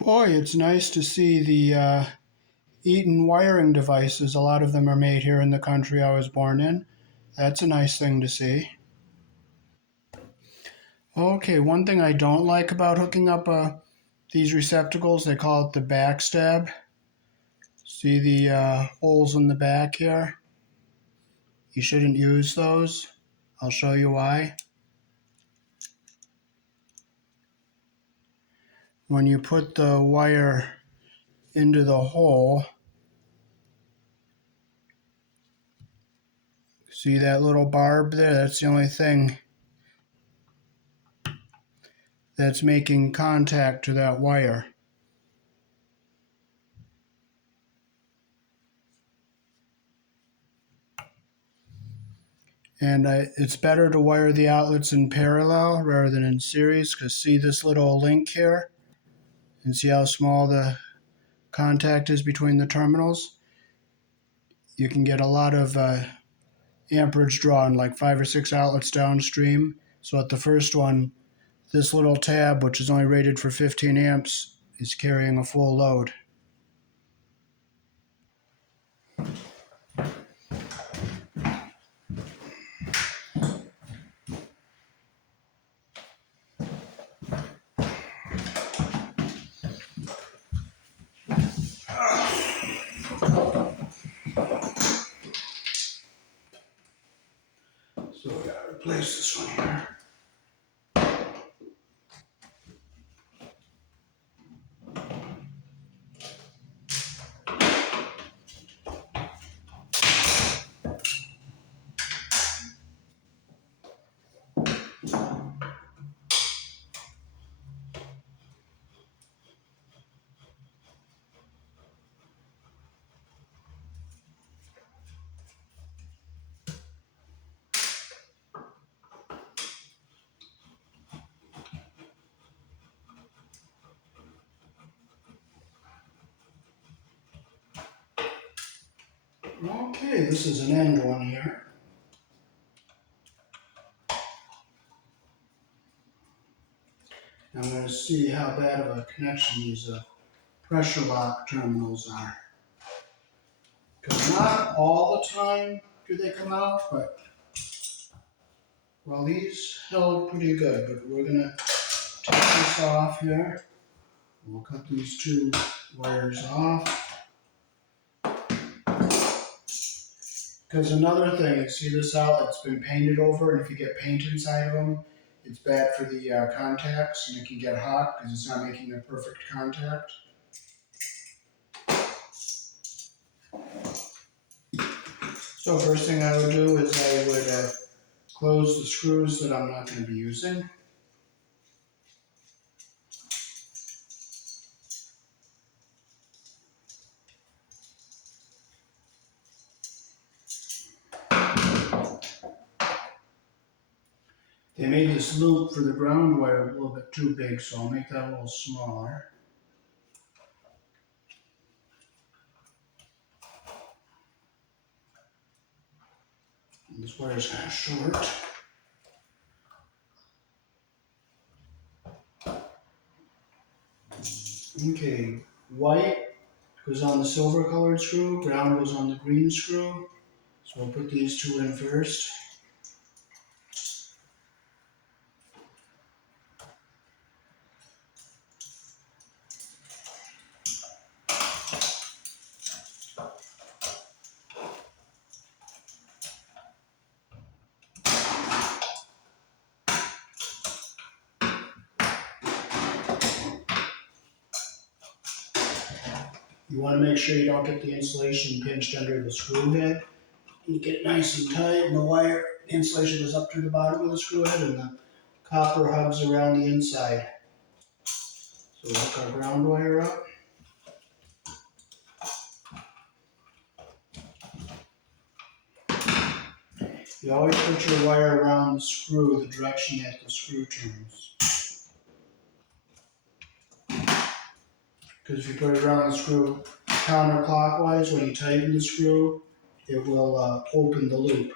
Boy, it's nice to see the Eaton wiring devices. A lot of them are made here in the country I was born in. That's a nice thing to see. Okay, one thing I don't like about hooking up these receptacles, they call it the backstab. See the holes in the back here? You shouldn't use those. I'll show you why. When you put the wire into the hole, see that little barb there? That's the only thing that's making contact to that wire. And it's better to wire the outlets in parallel rather than in series, because see this little link here? And see how small the contact is between the terminals? You can get a lot of amperage drawn, like 5 or 6 outlets downstream. So at the first one, this little tab, which is only rated for 15 amps, is carrying a full load. So we gotta replace this one here. Okay, this is an end one here. I'm going to see how bad of a connection these pressure lock terminals are. Because not all the time do they come out, but well, these held pretty good. But we're going to take this off here. We'll cut these two wires off. Because another thing is, see this out, it's been painted over, and if you get paint inside of them, it's bad for the contacts, and it can get hot because it's not making a perfect contact. So first thing I would do is I would close the screws that I'm not going to be using. They made this loop for the ground wire a little bit too big, so I'll make that a little smaller. And this wire is kind of short. Okay, white goes on the silver colored screw, brown goes on the green screw. So I'll put these two in first. You want to make sure you don't get the insulation pinched under the screw head. You get it nice and tight, and the wire insulation goes up to the bottom of the screw head, and the copper hugs around the inside. So we'll hook our ground wire up. You always put your wire around the screw the direction that the screw turns. Because if you put it around the screw counterclockwise, when you tighten the screw, it will open the loop.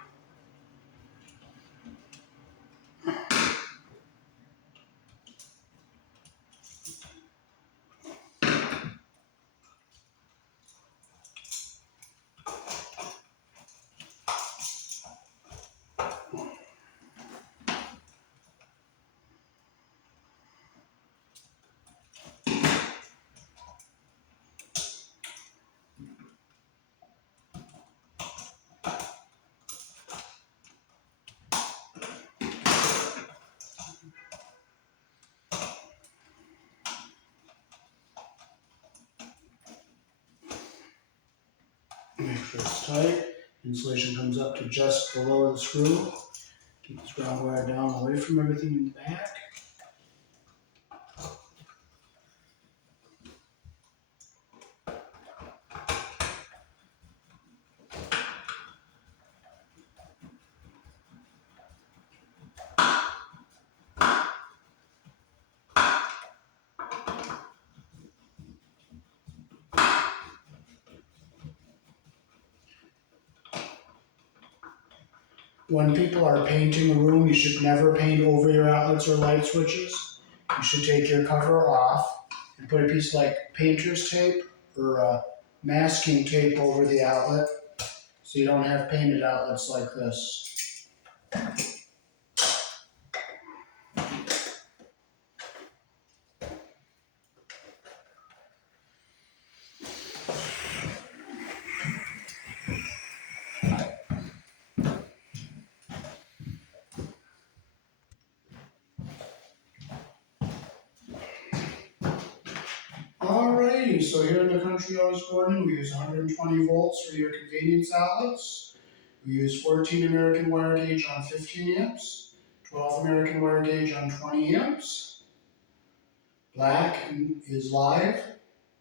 Make sure it's tight. Insulation comes up to just below the screw. Keep this ground wire down away from everything in the back. When people are painting a room, you should never paint over your outlets or light switches. You should take your cover off and put a piece of like painter's tape or masking tape over the outlet so you don't have painted outlets like this. Alrighty, so here in the country I was born in, we use 120 volts for your convenience outlets. We use 14 American wire gauge on 15 amps, 12 American wire gauge on 20 amps. Black is live,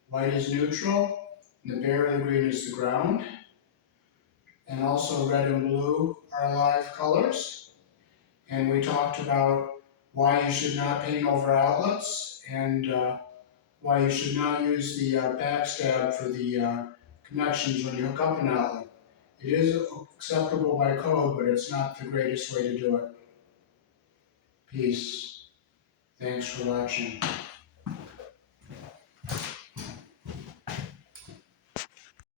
white is neutral, and the berry green is the ground. And also red and blue are live colors. And we talked about why you should not paint over outlets and why you should not use the backstab for the connections when you hook up an outlet. It is acceptable by code, but it's not the greatest way to do it. Peace. Thanks for watching.